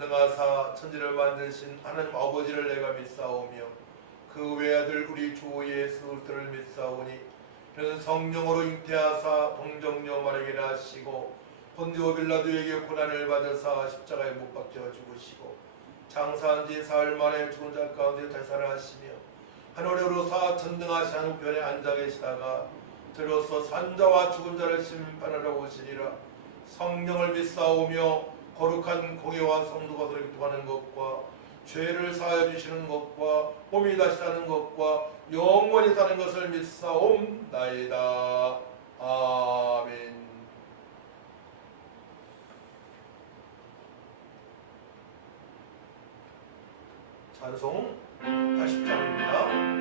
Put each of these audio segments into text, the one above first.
전능하사 천지를 만드신 하나님 아버지를 내가 믿사오며 그 외아들 우리 주 예수 그리스도를 믿사오니 그는 성령으로 잉태하사 동정녀 마리아에게 나시고 본디오 빌라도에게 고난을 받으사 십자가에 못 박혀 죽으시고 장사한 지 사흘 만에 죽은 자 가운데 다시 살아나시며 하늘에 오르사 전능하신 하늘편에 앉아 계시다가 들어서 산자와 죽은 자를 심판하러 오시리라. 성령을 믿사오며 거룩한 공예와 성도가 교통하는 것과 죄를 사하여 주시는 것과 몸이 다시 사는 것과 영원히 사는 것을 믿사옵나이다. 아멘. 찬송 80장입니다.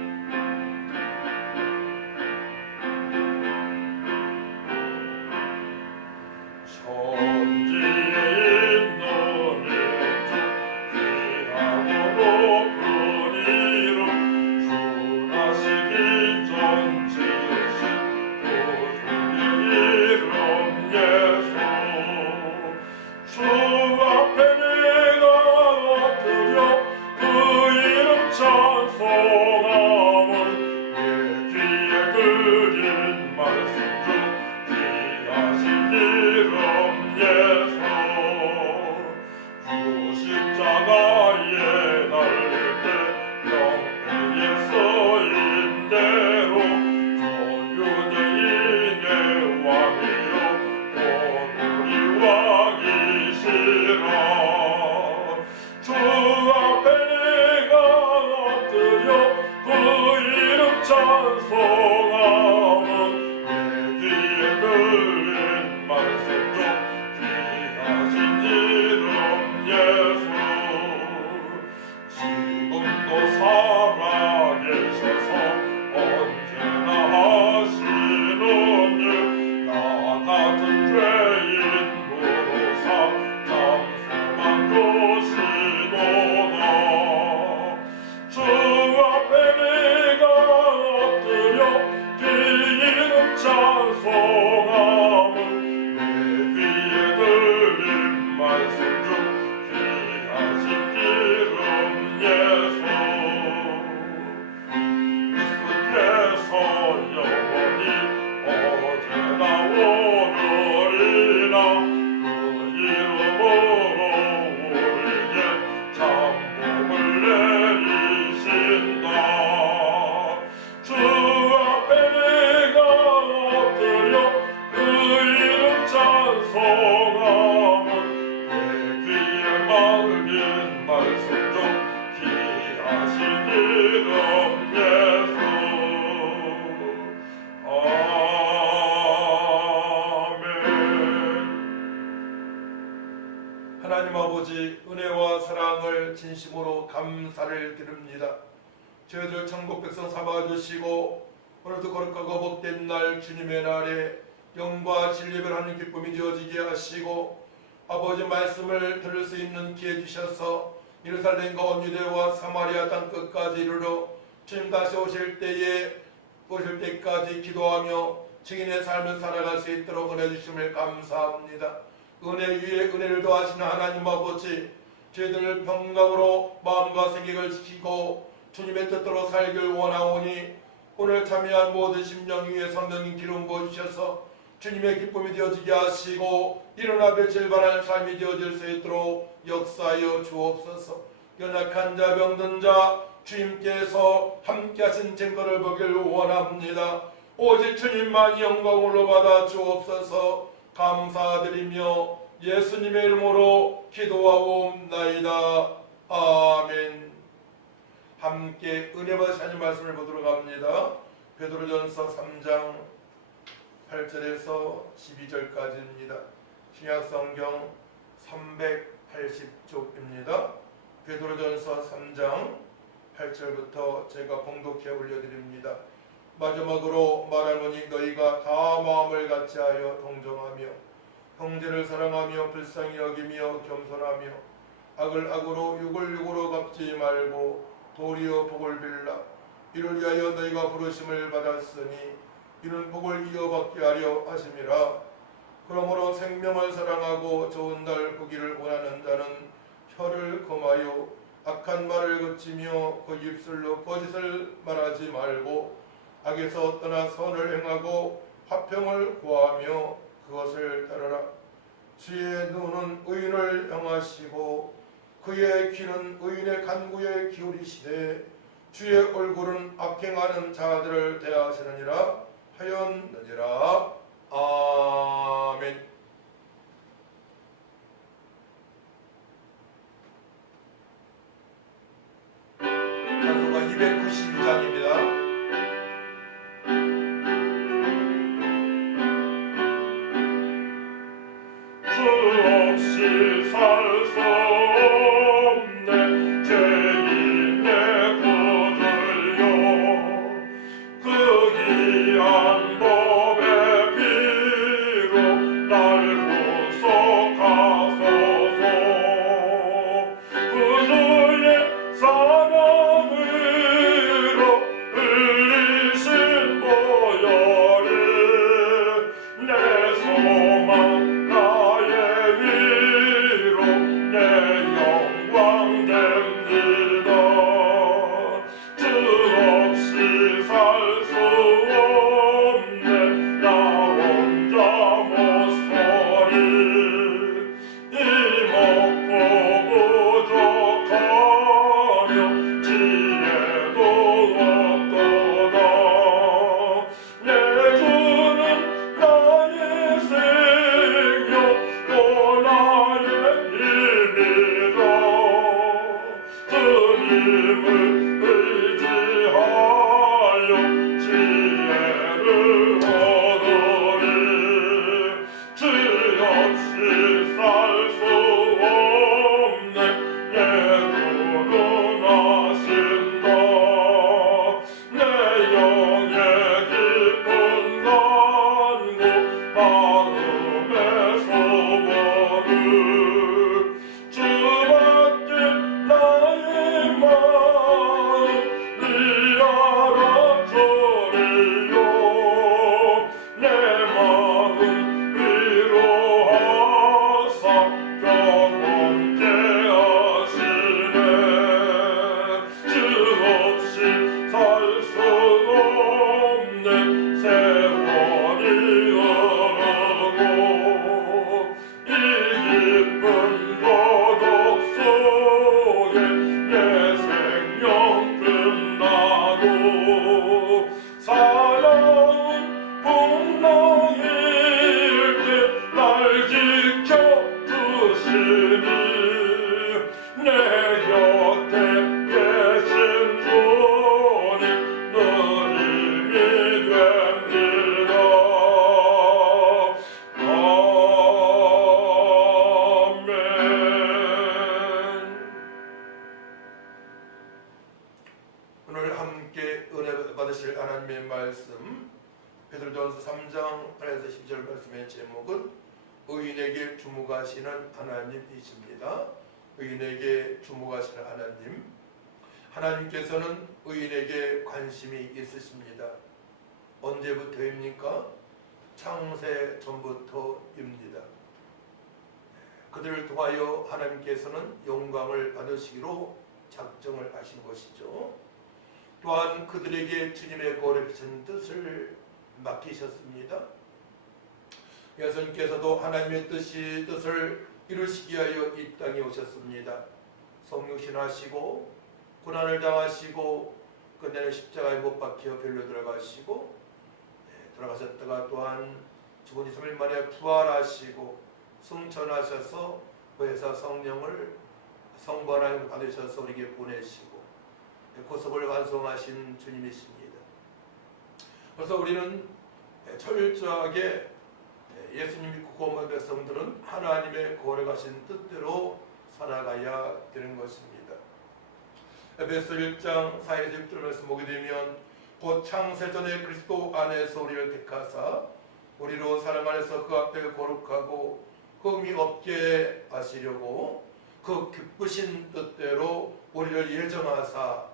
하나님 아버지, 은혜와 사랑을 진심으로 감사를 드립니다. 저희들 천국 백성 삼아주시고 오늘도 거룩하고 복된 날 주님의 날에 영과 진리를 하는 기쁨이 되어지게 하시고 아버지 말씀을 들을 수 있는 기회 주셔서 예루살렘과 온 유대와 사마리아 땅 끝까지 이르러 주님 다시 오실 때까지 기도하며 증인의 삶을 살아갈 수 있도록 은혜 주심을 감사합니다. 은혜 위에 은혜를 더하시는 하나님 아버지, 저희들을 평강으로 마음과 생각을 지키고 주님의 뜻대로 살길 원하오니 오늘 참여한 모든 심령 위에 성령님 기름 부어주셔서 주님의 기쁨이 되어지게 하시고 일어나 맺힐 바라는 삶이 되어질 수 있도록 역사하여 주옵소서. 연약한 자 병든 자 주님께서 함께 하신 증거를 보길 원합니다. 오직 주님만이 영광으로 받아 주옵소서. 감사드리며 예수님의 이름으로 기도하옵나이다. 아멘. 함께 은혜 받으신 하나님 말씀을 보도록 합니다. 베드로전서 3장 8절에서 12절까지입니다. 신약성경 380쪽입니다. 베드로전서 3장 8절부터 제가 봉독해 올려드립니다. 마지막으로 말하노니 너희가 다 마음을 같이하여 동정하며 형제를 사랑하며 불쌍히 여기며 겸손하며 악을 악으로 육을 육으로 갚지 말고 도리어 복을 빌라. 이를 위하여 너희가 부르심을 받았으니 이는 복을 이어받게 하려 하심이라. 그러므로 생명을 사랑하고 좋은 날 보기를 원하는 자는 혀를 행하며 그 입술로 거짓을 말하지 말고 악에서 떠나 선을 행하고 화평을 구하며 그것을 따르라. 주의 눈은 의인을 향하시고 그의 귀는 의인의 간구에 기울이시되 주의 얼굴은 악행하는 자들을 대하시느니라 하였느니라. 아멘. 찬송가 292장입니다. 없이 살 수 없네 죄인의 구주여 그 귀한 법의 피로 날 구속하소서 구주의 사랑으로 흘리신 보혈이 내 소망 베드로전서 3장 8에서 10절 말씀의 제목은 의인에게 주목하시는 하나님이십니다. 의인에게 주목하시는 하나님. 하나님께서는 의인에게 관심이 있으십니다. 언제부터입니까? 창세 전부터입니다. 그들을 통하여 하나님께서는 영광을 받으시기로 작정을 하신 것이죠. 또한 그들에게 주님의 거룩하신 뜻을 맡기셨습니다. 예수님께서도 하나님의 뜻을 이루시기 위하여 이 땅에 오셨습니다. 성육신하시고 고난을 당하시고 끝내는 십자가에 못 박혀 별로 들어가시고 돌아가셨다가 또한 죽은 지 3일 만에 부활하시고 승천하셔서 그에서 성령을 성부 하나님 받으셔서 우리에게 보내시고 고속을 완성하신 주님이십니다. 그래서 우리는 철저하게 예수님 믿고 구원받은 백성들은 하나님의 거룩하신 뜻대로 살아가야 되는 것입니다. 에베소 1장 4에서 6절 말씀 보게 되면 곧 창세전에 그리스도 안에서 우리를 택하사 우리로 사랑 안에서 그 앞에 거룩하고 흠이 없게 하시려고 그 기쁘신 뜻대로 우리를 예정하사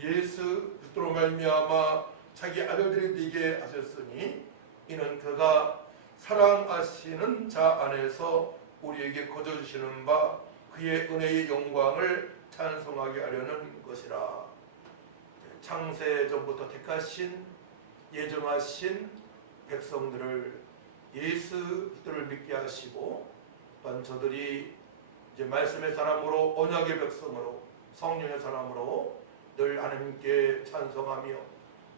예수 그리스도로 말미암아 자기 아들들이 되게 하셨으니 이는 그가 사랑하시는 자 안에서 우리에게 거저주시는 바 그의 은혜의 영광을 찬송하게 하려는 것이라. 창세전부터 택하신 예정하신 백성들을 예수 그리스도를 믿게 하시고, 또한 저들이 이제 말씀의 사람으로, 언약의 백성으로, 성령의 사람으로 늘 하나님께 찬송하며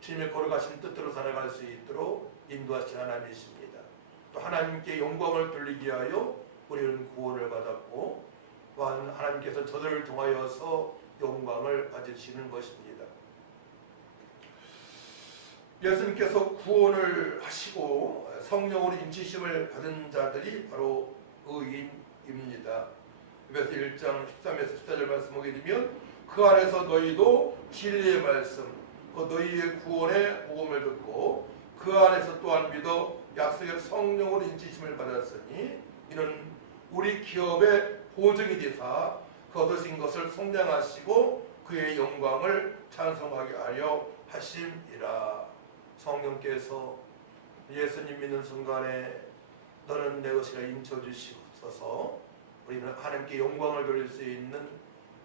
주님의 거룩하신 뜻대로 살아갈 수 있도록 인도하신 하나님이십니다. 또 하나님께 영광을 돌리기 위하여 우리는 구원을 받았고, 또한 하나님께서 저들을 통하여서 영광을 받으시는 것입니다. 예수님께서 구원을 하시고 성령으로 인치심을 받은 자들이 바로 의인입니다. 에베소 1장 13에서 14절 말씀 보게 되면, 그 안에서 너희도 진리의 말씀, 그 너희의 구원의 복음을 듣고 그 안에서 또한 믿어 약속의 성령으로 인치심을 받았으니 이는 우리 기업의 보증이 되사 그 얻으신 것을 성량하시고 그의 영광을 찬송하게 하려 하심이라. 성령께서 예수님 믿는 순간에 너는 내 것이라 인쳐주시옵소서, 우리는 하나님께 영광을 돌릴 수 있는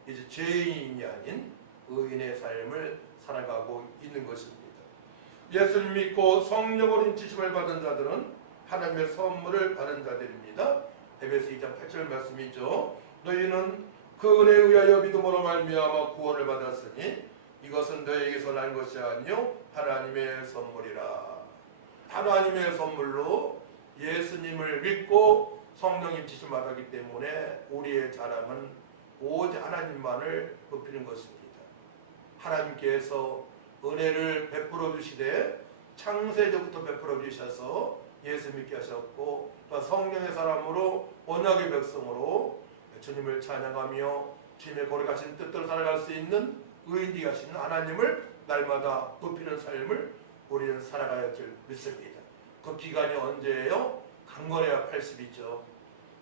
이제 죄인이 아닌 의인의 삶을 살아가고 있는 것입니다. 예수님 믿고 성령으로 인치심을 받은 자들은 하나님의 선물을 받은 자들입니다. 에베소 2장 8절 말씀이죠. 너희는 그 은혜에 의하여 믿음으로 말미암아 구원을 받았으니 이것은 너희에게서 난 것이 아니요 하나님의 선물이라. 하나님의 선물로 예수님을 믿고 성령 인치심 받았기 때문에 우리의 자랑은 오직 하나님만을 높이는 것입니다. 하나님께서 은혜를 베풀어 주시되 창세전부터 베풀어 주셔서 예수 믿게 하셨고, 또 성령의 사람으로 언약의 백성으로 주님을 찬양하며 주님의 거룩하신 뜻대로 살아갈 수 있는 의인이 하시는 하나님을 날마다 높이는 삶을 우리는 살아가야 할 줄 믿습니다. 그 기간이 언제예요? 강건해야 80이죠.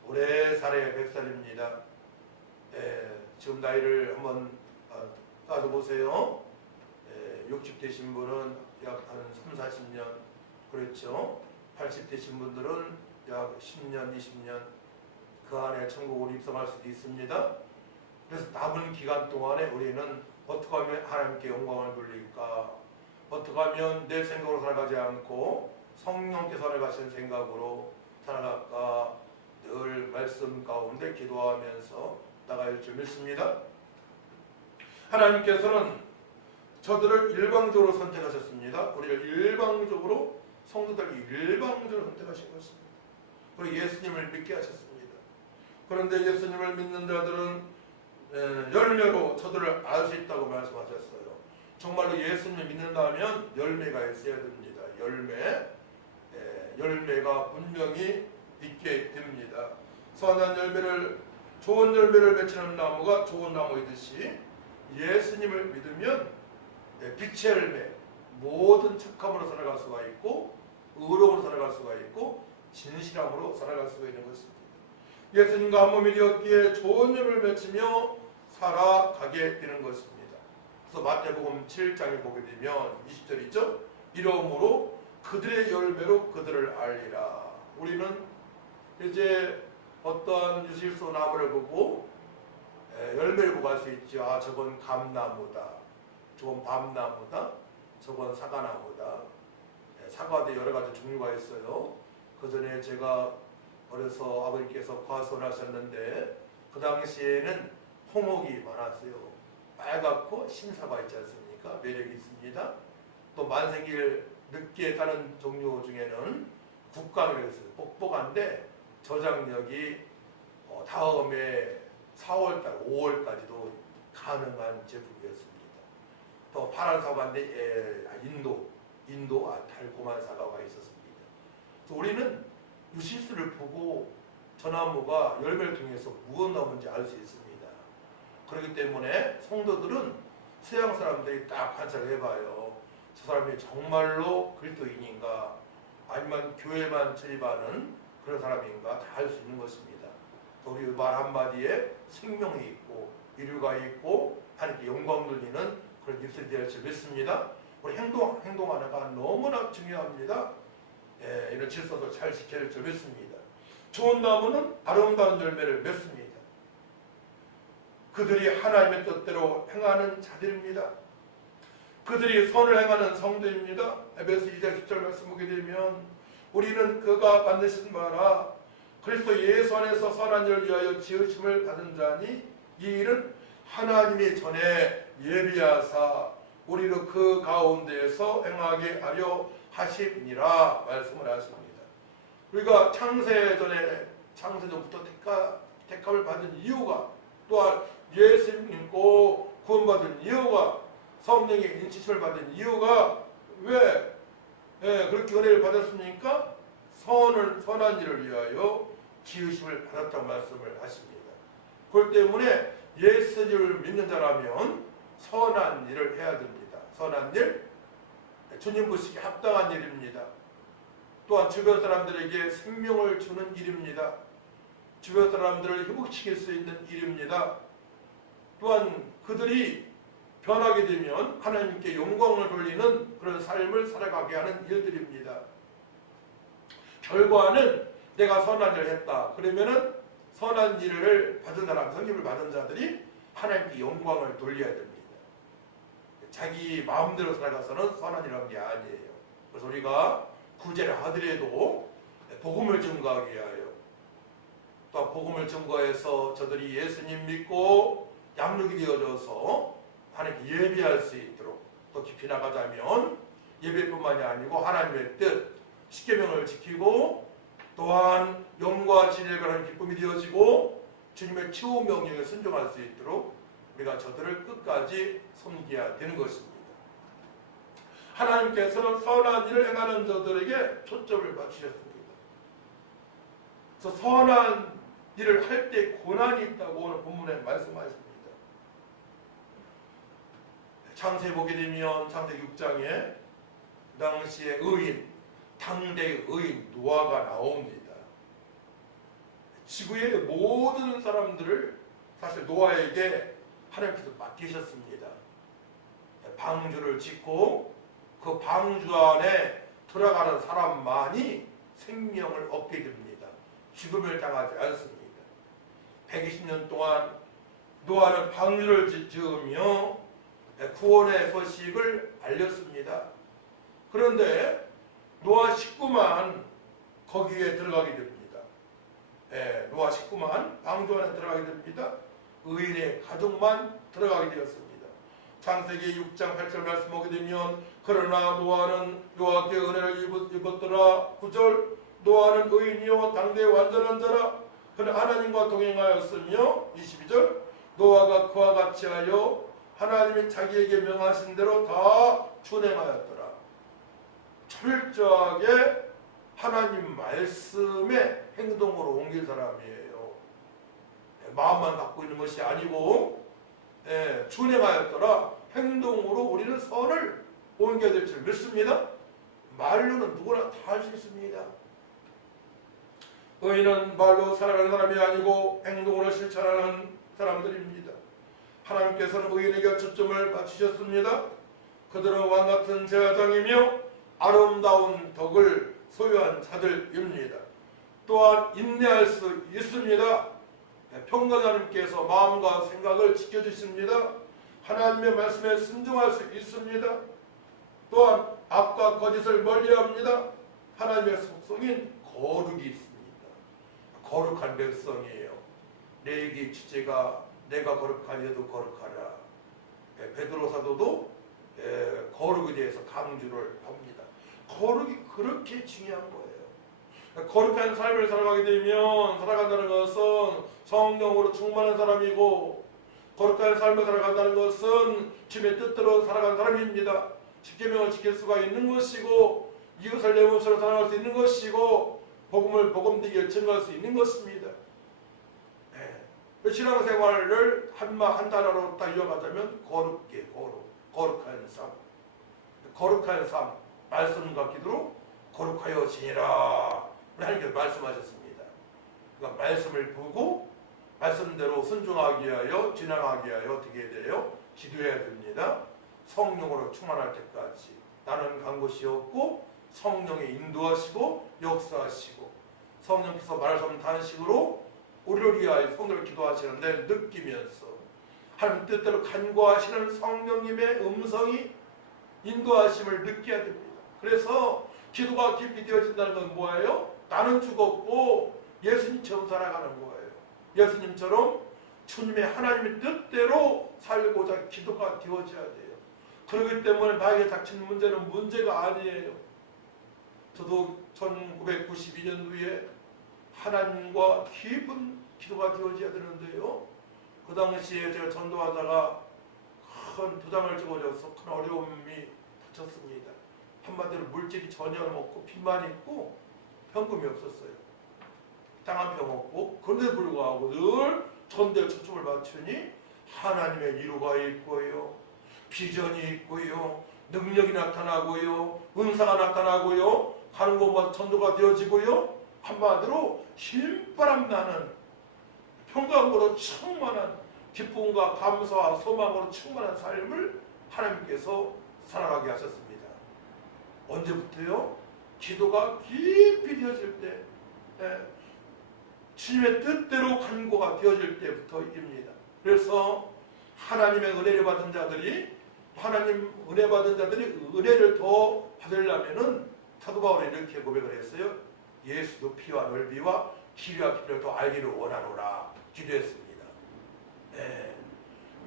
오래 살아야 100살입니다. 지금 나이를 한번 따져보세요. 60 되신 분은 약 한 3, 40년, 그렇죠. 80 되신 분들은 약 10년, 20년 그 안에 천국으로 입성할 수도 있습니다. 그래서 남은 기간 동안에 우리는 어떻게 하면 하나님께 영광을 돌릴까, 어떻게 하면 내 생각으로 살아가지 않고 성령께서 살아가신 생각으로 살아갈까, 늘 말씀 가운데 기도하면서 나갈 줄 믿습니다. 하나님께서는 저들을 일방적으로 선택하셨습니다. 우리를 일방적으로, 성도들을 일방적으로 선택하신 것입니다. 그리고 예수님을 믿게 하셨습니다. 그런데 예수님을 믿는 자들은 열매로 저들을 알 수 있다고 말씀하셨어요. 정말로 예수님을 믿는다면 열매가 있어야 됩니다. 열매가 분명히 있게 됩니다. 선한 열매를, 좋은 열매를 맺히는 나무가 좋은 나무이듯이 예수님을 믿으면 빛의 열매, 모든 착함으로 살아갈 수가 있고 의로움으로 살아갈 수가 있고 진실함으로 살아갈 수가 있는 것입니다. 예수님과 한 몸이 되었기에 좋은 열매를 맺히며 살아가게 되는 것입니다. 그래서 마태복음 7장에 보게 되면 20절이죠. 이러므로 그들의 열매로 그들을 알리라. 우리는 이제 어떠한 유실소 나무를 보고 열매를 보고 알 수 있죠. 아, 저건 감나무다, 저건 밤나무다, 저건 사과나무다. 사과도 여러 가지 종류가 있어요. 그 전에 제가 어려서 아버지께서 과수하셨는데 그 당시에는 홍옥이 많았어요. 빨갛고 신사과 있지 않습니까? 매력이 있습니다. 또 만생기를 늦게 따는 종류 중에는 국감이라고 있어요. 뻑뻑한데 저장력이 다음에 4월달, 5월까지도 가능한 제품이었습니다. 또 파란 사과인데 인도 달콤한 사과가 있었습니다. 그래서 우리는 유실수를 보고 저 나무가 열매를 통해서 무엇 나무인지 알 수 있습니다. 그렇기 때문에 성도들은 서양 사람들이 딱 관찰을 해봐요. 저 사람이 정말로 그리스도인인가, 아니면 교회만 출입하는 그런 사람인가 다 알 수 있는 것입니다. 또 우리 말 한마디에 생명이 있고 이류가 있고 하나님께 영광 돌리는 그런 입술이 될 줄 믿습니다. 우리 행동 하나가 너무나 중요합니다. 이런 질서도 잘 지켜야 될 줄 믿습니다. 좋은 나무는 아름다운 열매를 맺습니다. 그들이 하나님의 뜻대로 행하는 자들입니다. 그들이 선을 행하는 성도입니다. 에베소 2장 10절 말씀 보게 되면 우리는 그가 만드신 바라 그리스도 예수 안에서 선한 일을 위하여 지으심을 받은 자니 이 일은 하나님이 전에 예비하사 우리를 그 가운데에서 행하게 하려 하심이니라 말씀을 하십니다. 우리가 창세전부터 택함을 받은 이유가, 또한 예수 믿고 구원받은 이유가, 성령의 인치심을 받은 이유가 왜 그렇게 은혜를 받았습니까? 선한 일을 위하여 지으심을 받았다고 말씀을 하십니다. 그렇기 때문에 예수를 믿는 자라면 선한 일을 해야 됩니다. 선한 일, 주님 보시기에 합당한 일입니다. 또한 주변 사람들에게 생명을 주는 일입니다. 주변 사람들을 회복시킬 수 있는 일입니다. 또한 그들이 변하게 되면 하나님께 영광을 돌리는 그런 삶을 살아가게 하는 일들입니다. 결과는 내가 선한 일을 했다. 그러면은 선한 일을 받은 사람, 성립을 받은 자들이 하나님께 영광을 돌려야 됩니다. 자기 마음대로 살아가서는 선한 일을 한 게 아니에요. 그래서 우리가 구제를 하더라도 복음을 증거하게 하여, 또 복음을 증거해서 저들이 예수님 믿고 양육이 되어져서 하나님께 예배할 수 있도록, 또 깊이 나가자면 예배뿐만이 아니고 하나님의 뜻, 십계명을 지키고 또한 영과 진리를 가는 기쁨이 되어지고 주님의 최후 명령에 순종할 수 있도록 우리가 저들을 끝까지 섬겨야 되는 것입니다. 하나님께서는 선한 일을 행하는 저들에게 초점을 맞추셨습니다. 그래서 선한 일을 할 때 고난이 있다고 오늘 본문에 말씀하십니다. 창세에 보게 되면 창세 6장에 그 당시의 의인, 당대의 의인 노아가 나옵니다. 지구의 모든 사람들을 사실 노아에게 하나님께서 맡기셨습니다. 방주를 짓고 그 방주 안에 들어가는 사람만이 생명을 얻게 됩니다. 죽음을 당하지 않습니다. 120년 동안 노아는 방주를 지으며 구원의 소식을 알렸습니다. 그런데 노아 식구만 거기에 들어가게 됩니다. 노아 식구만 방주 안에 들어가게 됩니다. 의인의 가족만 들어가게 되었습니다. 창세기 6장 8절 말씀 보게 되면 그러나 노아는 여호와께 은혜를 입었더라. 9절 노아는 의인이요 당대의 완전한 자라. 그는 하나님과 동행하였으며 22절 노아가 그와 같이 하여 하나님이 자기에게 명하신 대로 다 준행하였더라. 철저하게 하나님 말씀의 행동으로 옮길 사람이에요. 마음만 갖고 있는 것이 아니고 준행하였더라. 행동으로 우리는 선을 옮겨야 될 줄 믿습니다. 말로는 누구나 다 할 수 있습니다. 의인은 말로 살아가는 사람이 아니고 행동으로 실천하는 사람들입니다. 하나님께서는 의인에게 초점을 맞추셨습니다. 그들은 왕같은 제사장이며 아름다운 덕을 소유한 자들입니다. 또한 인내할 수 있습니다. 평강하나님께서 마음과 생각을 지켜주십니다. 하나님의 말씀에 순종할 수 있습니다. 또한 악과 거짓을 멀리합니다. 하나님의 속성인 거룩이 있습니다. 거룩한 백성이에요. 레위기 주제가 내가 거룩하니 너도 거룩하라. 베드로 사도도 거룩에 대해서 강조를 합니다. 거룩이 그렇게 중요한 거예요. 거룩한 삶을 살아간다는 것은 성령으로 충만한 사람이고, 거룩한 삶을 살아간다는 것은 주님의 뜻대로 살아가는 사람입니다. 십계명을 지킬 수가 있는 것이고, 이웃을 내 몸처럼 사랑할 수 있는 것이고, 복음을 복음되게 증거할 수 있는 것입니다. 신앙생활을 한 단어로 딱 이어가자면 거룩한 삶. 거룩한 삶, 말씀과 기도로 거룩하여 지니라. 하나님께서 말씀하셨습니다. 그러니까 말씀을 보고 말씀대로 순종하기 위하여, 진행하기 위하여 어떻게 해야 돼요? 기도해야 됩니다. 성령으로 충만할 때까지. 나는 간 곳이 없고 성령이 인도하시고 역사하시고, 성령께서 말씀 단식으로 우리를 위하여 성령을 기도하시는데 느끼면서 하나님 뜻대로 간구하시는 성령님의 음성이 인도하심을 느껴야 됩니다. 그래서 기도가 깊이 되어진다는 건 뭐예요? 나는 죽었고 예수님처럼 살아가는 거예요. 예수님처럼 주님의 하나님의 뜻대로 살고자 기도가 되어져야 돼요. 그렇기 때문에 나에게 닥친 문제는 문제가 아니에요. 저도 1992년도에 하나님과 깊은 기도가 되어져야 되는데요. 그 당시에 제가 전도하다가 큰 부담을 찍어져서 큰 어려움이 닥쳤습니다. 한마디로 물질이 전혀 없고 빚만 있고 현금이 없었어요. 땅 한 평 없고, 그런데 불구하고 늘 전대에 초점을 맞추니 하나님의 위로가 있고요, 비전이 있고요, 능력이 나타나고요, 은사가 나타나고요, 가는 곳마다 전도가 되어지고요, 한마디로 힘바람 나는 평강으로 충만한 기쁨과 감사와 소망으로 충만한 삶을 하나님께서 살아가게 하셨습니다. 언제부터요? 기도가 깊이 되어질 때, 주님의 뜻대로 간구가 되어질 때부터입니다. 그래서 하나님의 은혜를 받은 자들이, 하나님 은혜 받은 자들이 은혜를 더 받으려면은 사도 바울이 이렇게 고백을 했어요. 예수도 피와 넓이와 길이와 깊이를 더 알기를 원하노라 기도했습니다.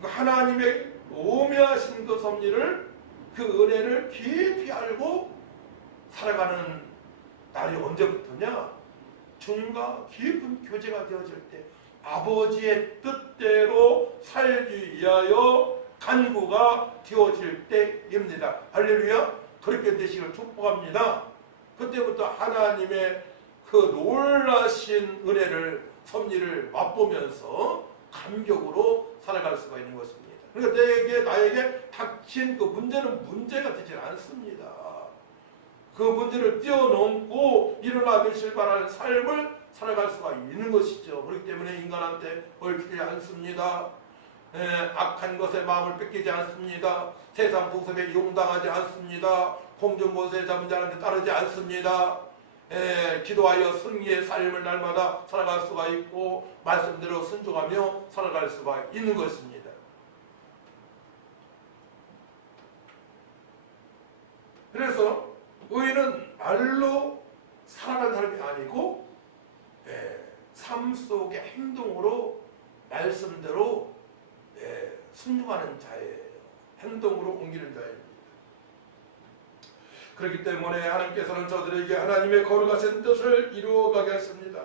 그러니까 하나님의 오묘하신 그 섭리를, 그 은혜를 깊이 알고 살아가는 날이 언제부터냐? 주님과 깊은 교제가 되어질 때, 아버지의 뜻대로 살기 위하여 간구가 되어질 때입니다. 할렐루야. 그렇게 되시길 축복합니다. 그때부터 하나님의 그 놀라신 은혜를, 섭리를 맛보면서 감격으로 살아갈 수가 있는 것입니다. 그러니까 나에게 닥친 그 문제는 문제가 되질 않습니다. 그 문제를 뛰어넘고 일어나 되실 바라는 삶을 살아갈 수가 있는 것이죠. 그렇기 때문에 인간한테 얽히지 않습니다. 악한 것에 마음을 뺏기지 않습니다. 세상 풍습에 이용당하지 않습니다. 공중권세 잡은 자한테 따르지 않습니다. 기도하여 승리의 삶을 날마다 살아갈 수가 있고, 말씀대로 순종하며 살아갈 수가 있는 것입니다. 그래서 의인은 말로 살아가는 사람이 아니고 삶 속의 행동으로, 말씀대로 순종하는 자예요. 행동으로 옮기는 자입니다. 그렇기 때문에 하나님께서는 저들에게 하나님의 거룩하신 뜻을 이루어가게 하십니다.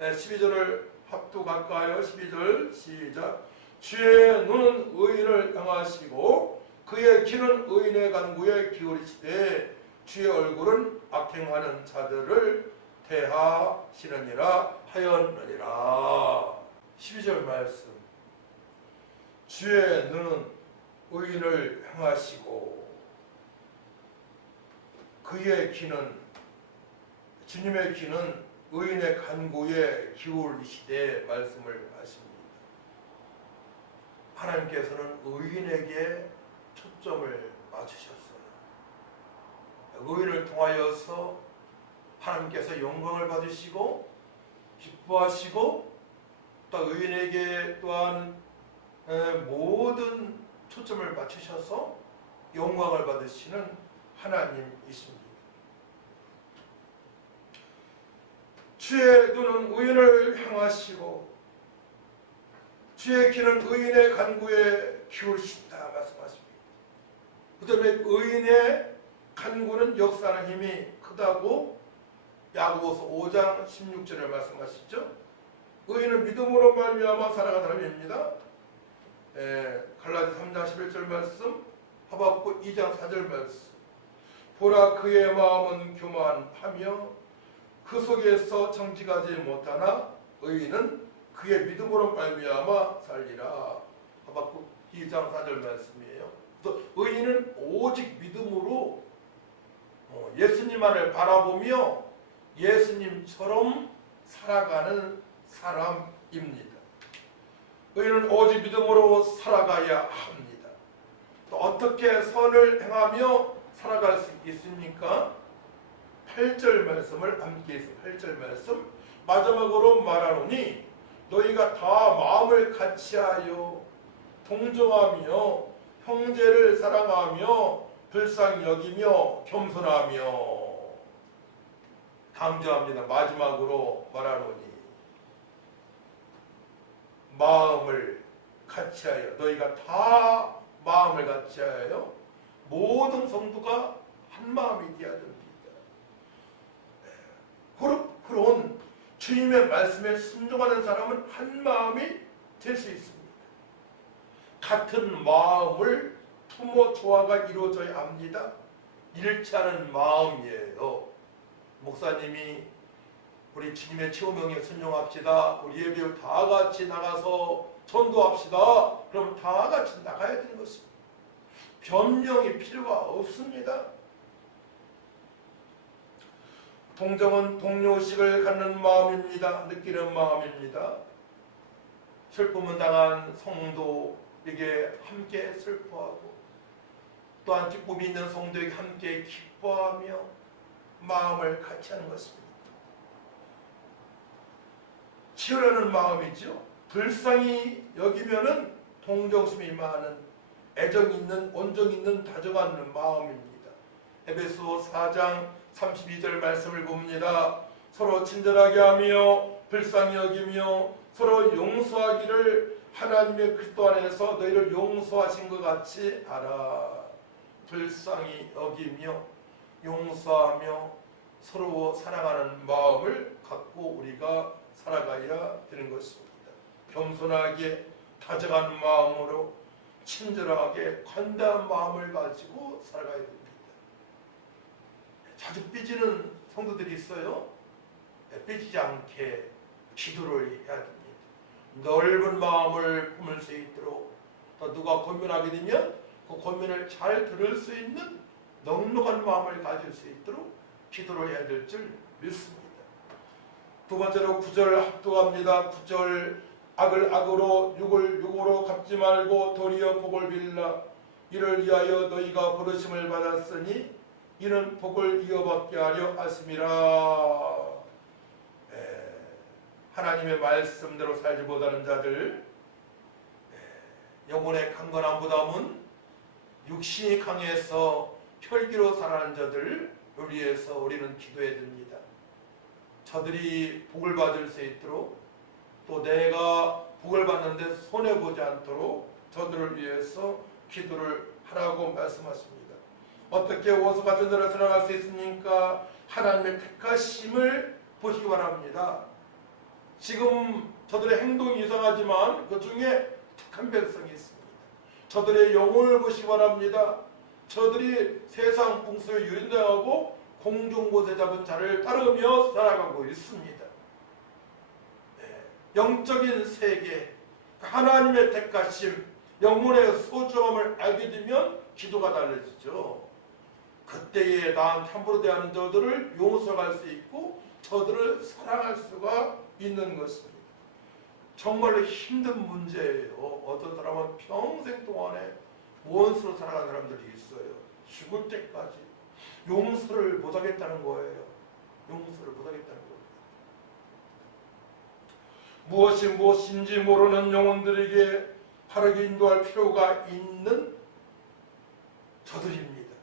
12절을 합독할까요? 12절 시작. 주의 눈은 의인을 향하시고 그의 귀는 의인의 간구에 기울이시되 주의 얼굴은 악행하는 자들을 대하시느니라 하였느니라. 12절 말씀. 주의 눈은 의인을 향하시고 그의 귀는, 주님의 귀는 의인의 간구에 기울이시되 말씀을 하십니다. 하나님께서는 의인에게 초점을 맞추셨어요. 의인을 통하여서 하나님께서 영광을 받으시고 기뻐하시고, 또 의인에게 또한 모든 초점을 맞추셔서 영광을 받으시는 하나님이십니다. 주의 눈은 의인을 향하시고 주의 귀는 의인의 간구에 기울이신다 말씀하십니다. 그 다음에 의인의 간구는 역사하는 힘이 크다고 야고보서 5장 16절에 말씀하시죠. 의인은 믿음으로 말미암아 살아가는 사람입니다. 갈라디 3장 11절 말씀, 하박국 2장 4절 말씀. 보라 그의 마음은 교만하며 그 속에서 정직하지 못하나 의인은 그의 믿음으로 말미암아 살리라. 하박국 2장 4절 말씀이에요. 그래서 의인은 오직 믿음으로 예수님만을 바라보며 예수님처럼 살아가는 사람입니다. 의인은 오직 믿음으로 살아가야 합니다. 또 어떻게 선을 행하며 살아갈 수 있습니까? 8절 말씀을 함께 해서 8절 말씀 마지막으로 말하노니 너희가 다 마음을 같이하여 동정하며 형제를 사랑하며 불쌍히 여기며 겸손하며. 강조합니다. 마지막으로 말하노니 마음을 같이하여, 너희가 다 마음을 같이하여 모든 성도가 한 마음이 되어야 됩니다. 그런 주님의 말씀에 순종하는 사람은 한 마음이 될 수 있습니다. 같은 마음을 품어 조화가 이루어져야 합니다. 일치하는 마음이에요. 목사님이 우리 주님의 최후명에 순종합시다. 우리 예배 다 같이 나가서 전도합시다. 그럼 다 같이 나가야 되는 것입니다. 변명이 필요가 없습니다. 동정은 동료식을 갖는 마음입니다. 느끼는 마음입니다. 슬픔을 당한 성도에게 함께 슬퍼하고 또한 기쁨이 있는 성도에게 함께 기뻐하며 마음을 같이 하는 것입니다. 치유라는 마음이죠. 불쌍히 여기면은 동정심이 많은, 애정 있는, 온정 있는, 다정한 마음입니다. 에베소 4장 32절 말씀을 봅니다. 서로 친절하게 하며 불쌍히 여기며 서로 용서하기를 하나님의 그리스도 안에서 너희를 용서하신 것 같이 알아. 불쌍히 여기며 용서하며 서로 사랑하는 마음을 갖고 우리가 살아가야 되는 것입니다. 겸손하게 다정한 마음으로 친절하게 관대한 마음을 가지고 살아가야 됩니다. 자주 삐지는 성도들이 있어요. 삐지지 않게 기도를 해야 됩니다. 넓은 마음을 품을 수 있도록, 또 누가 권면하게 되면 그 권면을 잘 들을 수 있는 넉넉한 마음을 가질 수 있도록 기도를 해야 될 줄 믿습니다. 두 번째로 9절 합독합니다. 9절 악을 악으로 육을 육으로 갚지 말고 도리어 복을 빌라. 이를 위하여 너희가 부르심을 받았으니 이는 복을 이어받게 하려 하심이라. 하나님의 말씀대로 살지 못하는 자들, 영혼의 강건함보다는 육신이 강해서 혈기로 살아가는 자들을 위해서 우리는 기도해야 됩니다. 저들이 복을 받을 수 있도록, 또 내가 복을 받는데 손해보지 않도록 저들을 위해서 기도를 하라고 말씀하십니다. 어떻게 원수 같은 자를 살아갈 수 있습니까? 하나님의 택하심을 보시기 바랍니다. 지금 저들의 행동이 이상하지만 그 중에 택한 백성이 있습니다. 저들의 영혼을 보시기 바랍니다. 저들이 세상 풍수에 유린당하고 공중곳에 잡은 자를 따르며 살아가고 있습니다. 영적인 세계, 하나님의 택하심, 영혼의 소중함을 알게 되면 기도가 달라지죠. 그때에 나한테 함부로 대하는 저들을 용서할 수 있고 저들을 사랑할 수가 있는 것입니다. 정말로 힘든 문제예요. 어떤 사람은 평생 동안에 원수로 살아가는 사람들이 있어요. 죽을 때까지 용서를 못하겠다는 거예요. 용서를 못하겠다는 거예요. 무엇이 무엇인지 모르는 영혼들에게 바르게 인도할 필요가 있는 저들입니다.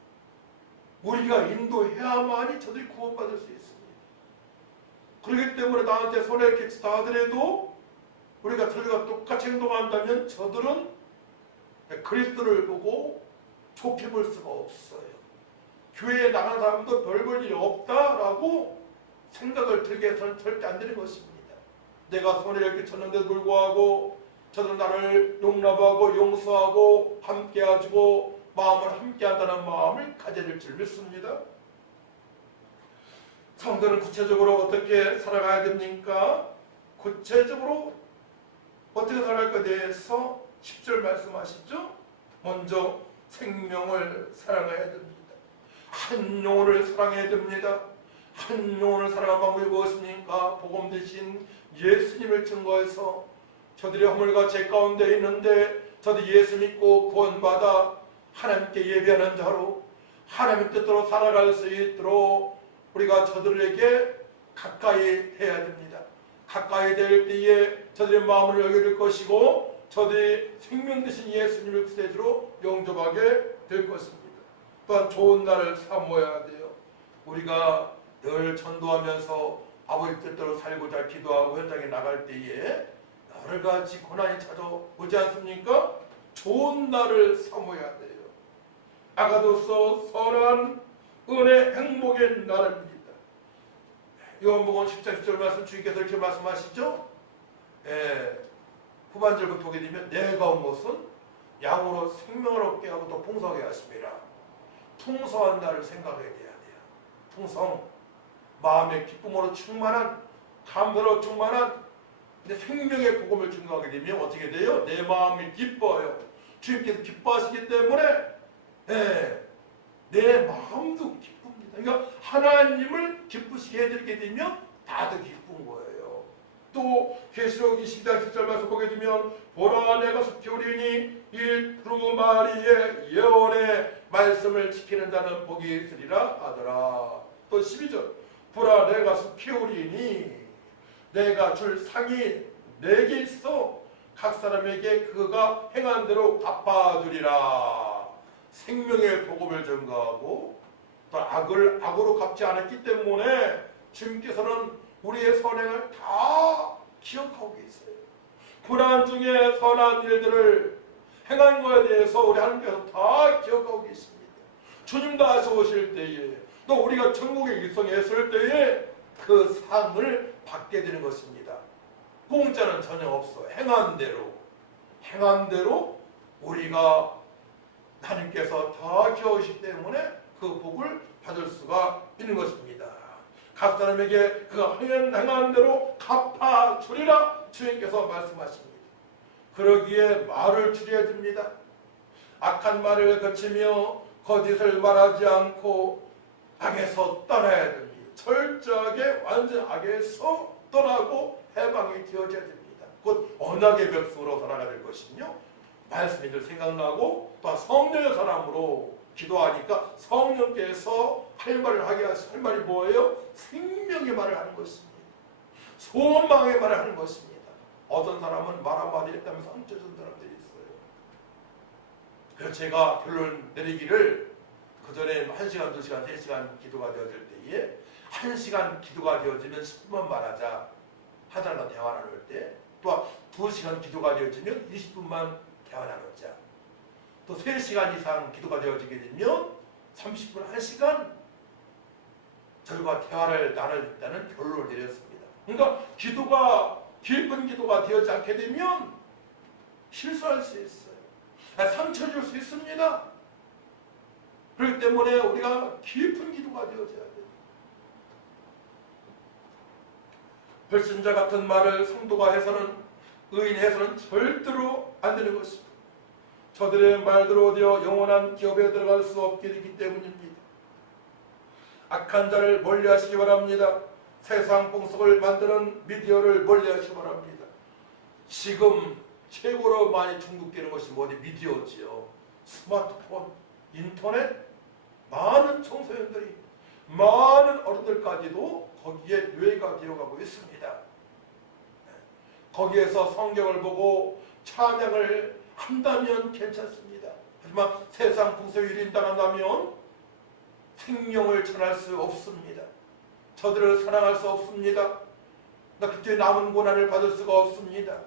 우리가 인도해야만이 저들이 구원받을 수 있습니다. 그렇기 때문에 나한테 손해를 끼치다 하더라도 우리가 저들과 똑같이 행동한다면 저들은 그리스도를 보고 좋게 볼 수가 없어요. 교회에 나가는 사람도 별 볼 일이 없다라고 생각을 들게 해서는 절대 안 되는 것입니다. 내가 손해를 끼쳤는데도 불구하고 저들은 나를 용납하고 용서하고 함께 해주고 마음을 함께 한다는 마음을 가져야 될 줄 믿습니다. 성도는 구체적으로 어떻게 살아가야 됩니까? 구체적으로 어떻게 살아갈까에 대해서 10절 말씀하시죠? 먼저 생명을 사랑해야 됩니다. 한 영혼을 사랑해야 됩니다. 한 영혼을 사랑하는 방법이 무엇입니까? 복음 대신 예수님을 증거해서 저들이 허물과 죄 가운데 있는데 저들이 예수 믿고 구원받아 하나님께 예배하는 자로 하나님의 뜻대로 살아갈 수 있도록 우리가 저들에게 가까이 해야 됩니다. 가까이 될 때에 저들의 마음을 열게 될 것이고 저들이 생명 되신 예수님을 구세주로 영접하게 될 것입니다. 또한 좋은 날을 사모해야 돼요. 우리가 늘 전도하면서 아버지 뜻대로 살고자 기도하고 현장에 나갈 때에 여러 가지 고난이 찾아오지 않습니까? 좋은 날을 사모해야 돼요. 아가도서 선한 은혜 행복의 날입니다. 요한복음 10장 10절 말씀 주님께서 이렇게 말씀하시죠. 후반절부터 보게 되면 내가 온 것은 양으로 생명을 얻게 하고 또 풍성하게 하심이라. 풍성한 날을 생각해야 돼요. 풍성, 마음의 기쁨으로 충만한, 감사로 충만한 생명의 복음을 증거하게 되면 어떻게 돼요? 내 마음이 기뻐요. 주님께서 기뻐하시기 때문에 내 마음도 기쁩니다. 그러니까 하나님을 기쁘시게 해드리게 되면 다들 기쁜 거예요. 또 계시록 22장 10절 말씀 보게 되면 보라 내가 속히 오리니 이 두루마리의 예언의 말씀을 지키는 자는 복이 있으리라 하더라. 또 12절 보라 내가 속히 오리니 내가 줄 상이 내게 있어 각 사람에게 그가 행한 대로 갚아주리라. 생명의 복음을 증거하고 또 악을 악으로 갚지 않았기 때문에 주님께서는 우리의 선행을 다 기억하고 계세요. 고난 중에 선한 일들을 행한 것에 대해서 우리 하나님께서 다 기억하고 계십니다. 주님 다시 오실 때에 또 우리가 천국에 일성했을 때에 그 상을 받게 되는 것입니다. 공짜는 전혀 없어. 행한 대로 우리가 하나님께서 다 기억하시기 때문에 그 복을 받을 수가 있는 것입니다. 각 사람에게 그가 행한 대로 갚아주리라 주님께서 말씀하십니다. 그러기에 말을 줄여야 됩니다. 악한 말을 거치며 거짓을 말하지 않고 악에서 떠나야 됩니다. 철저하게 완전 악에서 떠나고 해방이 되어져야 됩니다. 곧 언약의 백성으로 살아가야 될 것이며 말씀이 늘 생각나고 또 성령의 사람으로 기도하니까 성령께서 할 말을 하게 하시고 할 말이 뭐예요? 생명의 말을 하는 것입니다. 소망의 말을 하는 것입니다. 어떤 사람은 말 한마디 했다면 상처 준 사람들이 있어요. 그래서 제가 결론 내리기를 그 전에 1시간, 2시간, 3시간 기도가 되어질 때에 1시간 기도가 되어지면 10분만 말하자 하다가 대화 나눌 때 또 2시간 기도가 되어지면 20분만 대화 나누자. 또 3시간 이상 기도가 되어지게 되면 30분, 1시간 저들과 대화를 나누겠다는 결론을 내렸습니다. 그러니까 기도가 깊은 기도가 되어지 않게 되면 실수할 수 있어요. 상처 줄 수 있습니다. 그렇기 때문에 우리가 깊은 기도가 되어져야 돼요. 불신자 같은 말을 성도가 해서는 의인이 해서는 절대로 안 되는 것입니다. 저들의 말대로 되어 영원한 기업에 들어갈 수 없게 되기 때문입니다. 악한 자를 멀리하시기 바랍니다. 세상 풍속을 만드는 미디어를 멀리하시기 바랍니다. 지금 최고로 많이 중독되는 것이 뭐니? 미디어지요. 스마트폰, 인터넷, 많은 청소년들이, 많은 어른들까지도 거기에 뇌가 되어가고 있습니다. 거기에서 성경을 보고 찬양을 한다면 괜찮습니다. 하지만 세상 풍속에 유린당한다면 생명을 전할 수 없습니다. 저들을 사랑할 수 없습니다. 그때 남은 고난을 받을 수가 없습니다.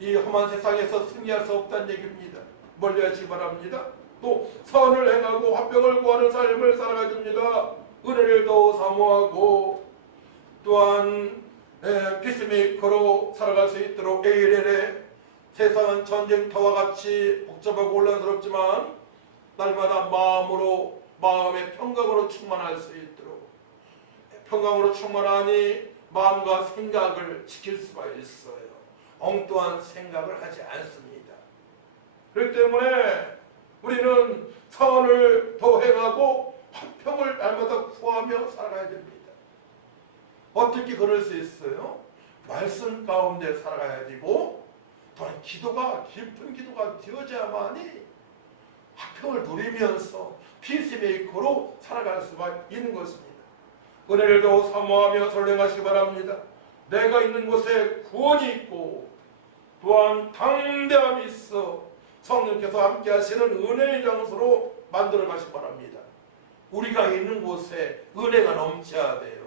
이 험한 세상에서 승리할 수 없다는 얘기입니다. 멀리하시기 바랍니다. 또 선을 행하고 화평을 구하는 삶을 살아가야 됩니다. 은혜를 더 사모하고 또한 피스메이커로 살아갈 수 있도록 ALL에 세상은 전쟁터와 같이 복잡하고 혼란스럽지만 날마다 마음의 평강으로 충만할 수 있도록 평강으로 충만하니 마음과 생각을 지킬 수가 있어요. 엉뚱한 생각을 하지 않습니다. 그렇기 때문에 우리는 선을 더 행하고 화평을 날마다 구하며 살아가야 됩니다. 어떻게 그럴 수 있어요? 말씀 가운데 살아가야 되고 또한 기도가 깊은 기도가 되어져야만이 화평을 누리면서 피스메이커로 살아갈 수가 있는 것입니다. 은혜를 더 사모하며 설행하시기 바랍니다. 내가 있는 곳에 구원이 있고 또한 당대함이 있어 성령께서 함께 하시는 은혜의 장소로 만들어 가시기 바랍니다. 우리가 있는 곳에 은혜가 넘쳐야 돼요.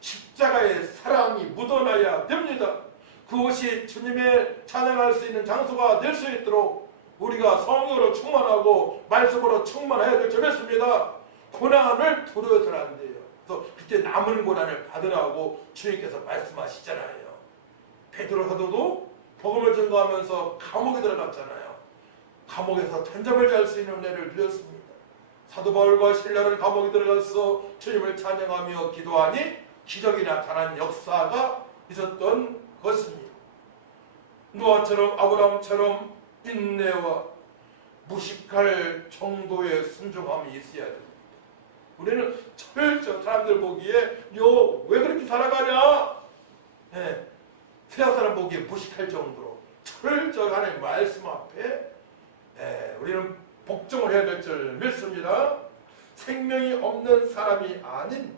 십자가의 사랑이 묻어나야 됩니다. 그곳이 주님의 찬양할 수 있는 장소가 될 수 있도록 우리가 성령으로 충만하고 말씀으로 충만해야 될 줄 믿습니다. 고난을 두려워서는 안 돼요. 그래서 그때 남은 고난을 받으라고 주님께서 말씀하시잖아요. 베드로 사도도 복음을 전도하면서 감옥에 들어갔잖아요. 감옥에서 단잠을 잘 수 있는 은혜를 누렸습니다. 사도 바울과 실라는 감옥에 들어가서 주님을 찬양하며 기도하니 기적이 나타난 역사가 있었던 것입니다. 노아처럼 아브라함처럼 인내와 무식할 정도의 순종함이 있어야 됩니다. 우리는 철저 사람들 보기에 왜 그렇게 살아가냐? 세상 사람 보기에 무식할 정도로 철저 하나님의 말씀 앞에 우리는 복종을 해야 될 줄 믿습니다. 생명이 없는 사람이 아닌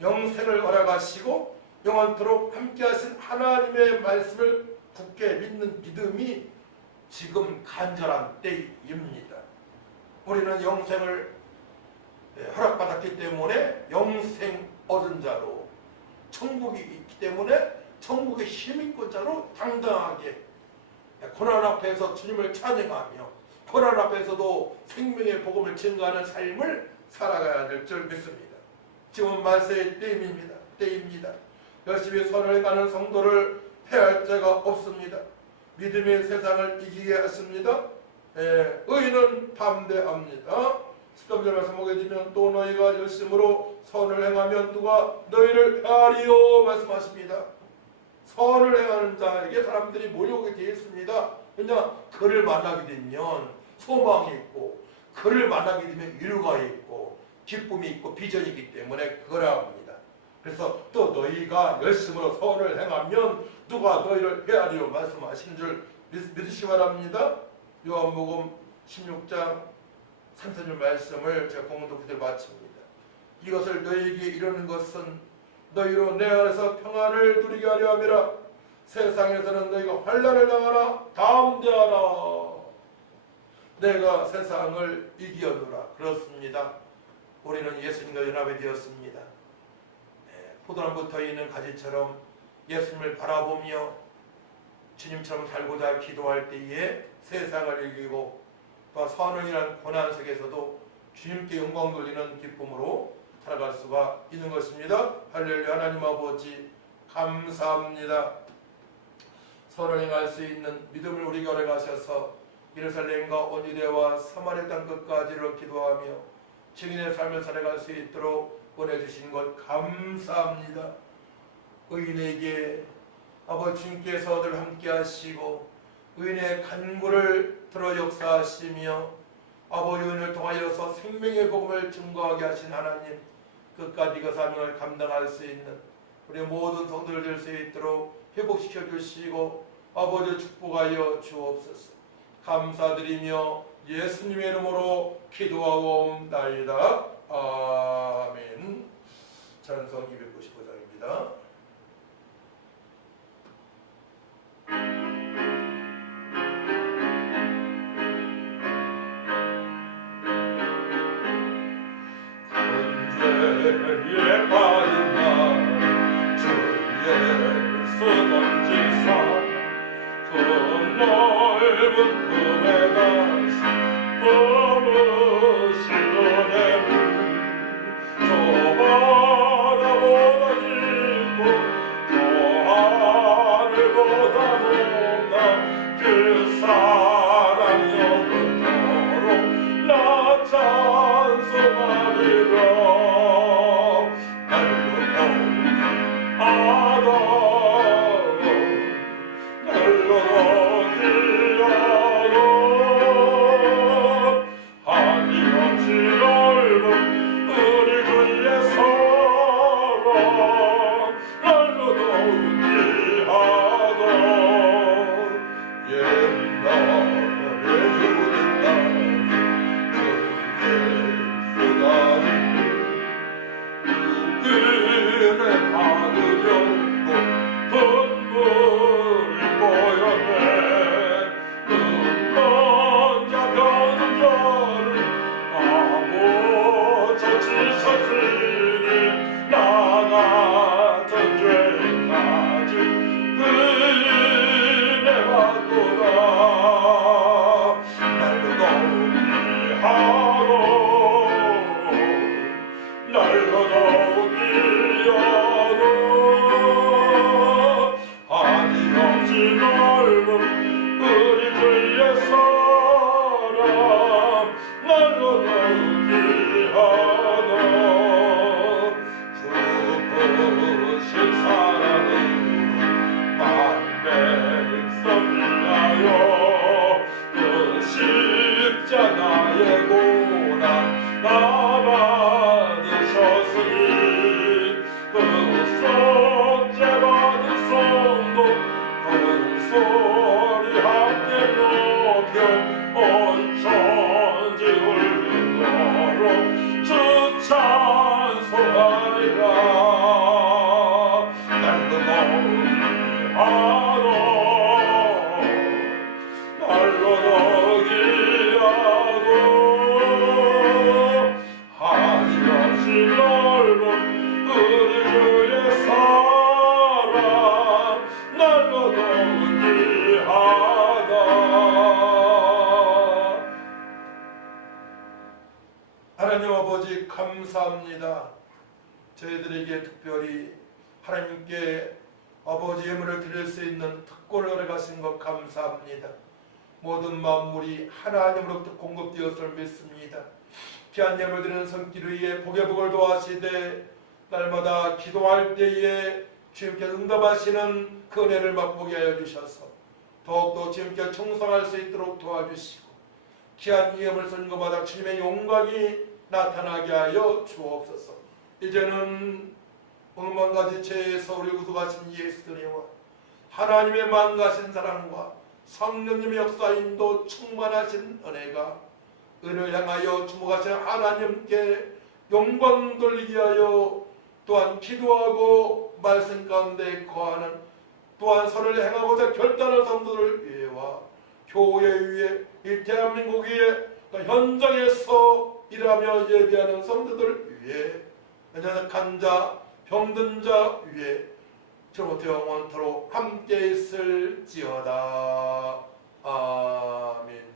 영생을 허락하시고 영원토록 함께하신 하나님의 말씀을 굳게 믿는 믿음이 지금 간절한 때입니다. 우리는 영생을 허락받았기 때문에 영생 얻은 자로, 천국이 있기 때문에 천국의 힘있는 자로 당당하게 고난 앞에서 주님을 찬양하며 고난 앞에서도 생명의 복음을 증거하는 삶을 살아가야 될 줄 믿습니다. 지금 말세의 때입니다. 열심히 선을 가는 성도를 해할 자가 없습니다. 믿음의 세상을 이기게 하십니다. 의인은 담대합니다. 13절 말씀 보게 되면 또 너희가 열심으로 선을 행하면 누가 너희를 해하리요 말씀하십니다. 선을 행하는 자에게 사람들이 몰려오게 되어 있습니다. 왜냐? 그를 만나게 되면 소망이 있고 그를 만나게 되면 위로가 있고 기쁨이 있고 비전이 있기 때문에 그거라 합니다. 그래서 또 너희가 열심으로 선을 행하면 누가 너희를 해하리요 말씀하신 줄 믿으시기 바랍니다. 요한복음 16장 3절 말씀을 제가 공동 기도를 마칩니다. 이것을 너희에게 이르는 것은 너희로 내 안에서 평안을 누리게 하려 함이라. 세상에서는 너희가 환난을 당하나 담대하라. 내가 세상을 이기었노라. 그렇습니다. 우리는 예수님과 연합이 되었습니다. 포도나무 붙어있는 가지처럼 예수님을 바라보며 주님처럼 살고자 기도할 때에 세상을 이기고 또 선언이라는 고난 속에서도 주님께 영광 돌리는 기쁨으로 살아갈 수가 있는 것입니다. 할렐루야. 하나님 아버지 감사합니다. 선을 행할 수 있는 믿음을 우리에게 허락하셔서 예루살렘과 온 유대와 사마리아 땅 끝까지를 기도하며 증인의 삶을 살아갈 수 있도록 보내주신 것 감사합니다. 의인에게 아버지 주님께서 늘 함께 하시고 의인의 간구를 들어 역사하시며 아버지 은혜를 통하여서 생명의 복음을 증거하게 하신 하나님, 끝까지 그 사명을 감당할 수 있는 우리 모든 성도들 될 수 있도록 회복시켜 주시고 아버지 축복하여 주옵소서. 감사드리며 예수님의 이름으로 기도하옵나이다. 아멘. 찬송 295장입니다. 예 빠진 날 주의 쓰던지사 그 넓은 품에 다시 머무시려네 저 바다보다 깊고 저 하늘보다 높다 그 사랑 영원토록 나 찬송하리라. 예고나 나받으셨으니 그 속죄 받은 성도 큰 소리 함께 높여 온 천지 울리도록 주 찬송하리라. 날로 더기하러 날로 더기하고 한없이 넓은 우리 주의 사랑 날로 더기하다. 하나님 아버지 감사합니다. 저희들에게 특별히 하나님께 아버지 예물을 드릴 수 있는 특권을 허락하신 것 감사합니다. 모든 만물이 하나님으로부터 공급되었음을 믿습니다. 귀한 예물 드리는 손길 위에 복의 복을 도하시되 날마다 기도할 때에 주님께 응답하시는 그 은혜를 맛보게 하여 주셔서 더욱더 주님께 충성할 수 있도록 도와주시고 귀한 예물 드리는 것마다 주님의 영광이 나타나게 하여 주옵소서. 이제는 오늘 만가지 죄에서 우리 구속하신 예수 그리스도와 하나님의 만가신 사랑과 성령님의 역사인도 충만하신 은혜가 은을 향하여 주목하신 하나님께 영광 돌리게 하여 또한 기도하고 말씀 가운데 거하는 또한 선을 행하고자 결단한 성도들 위해와 교회 위에 이 대한민국 위에 현장에서 일하며 예배하는 성도들 위해 연약한 자 병든 자 위에 저부터 영원토록 함께 있을지어다. 아멘.